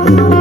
Thank you.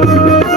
Thank you.